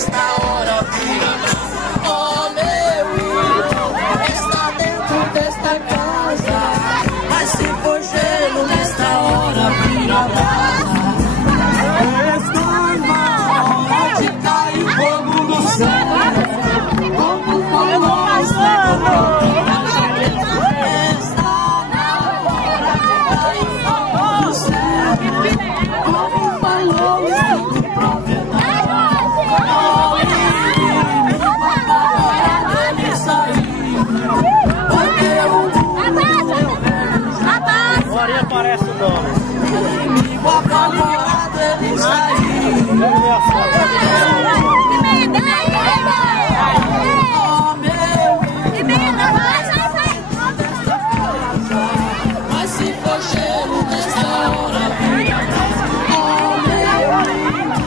nesta hora vira brasa. Oh, meu irmão, está dentro desta casa, mas se for gelo nesta hora vira brasa. Está na hora de cair fogo no céu, como falou o Senhor. Está na hora de cair fogo no céu, como falou o Senhor profeta. Agora aparece o nome. O apavorado ele saiu. Oh, meu irmão, mas se for gelo nesta hora vira brasa. Oh, meu irmão,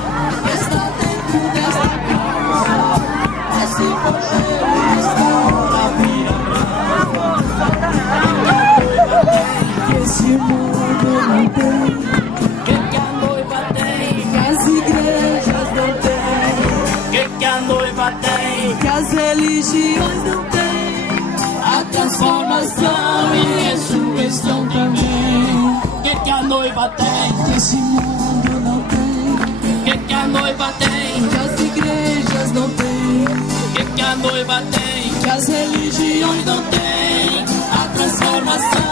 está dentro desta casa, mas se for gelo nesta hora vira brasa. Que esse mundo não tem, que a noiva tem, que as igrejas não têm, que a noiva tem, que as religiões não têm, a transformação e ressurreição de mim. Que a noiva tem, que esse mundo não tem, que a noiva tem, que as igrejas não têm, que a noiva tem, que as religiões não têm, a transformação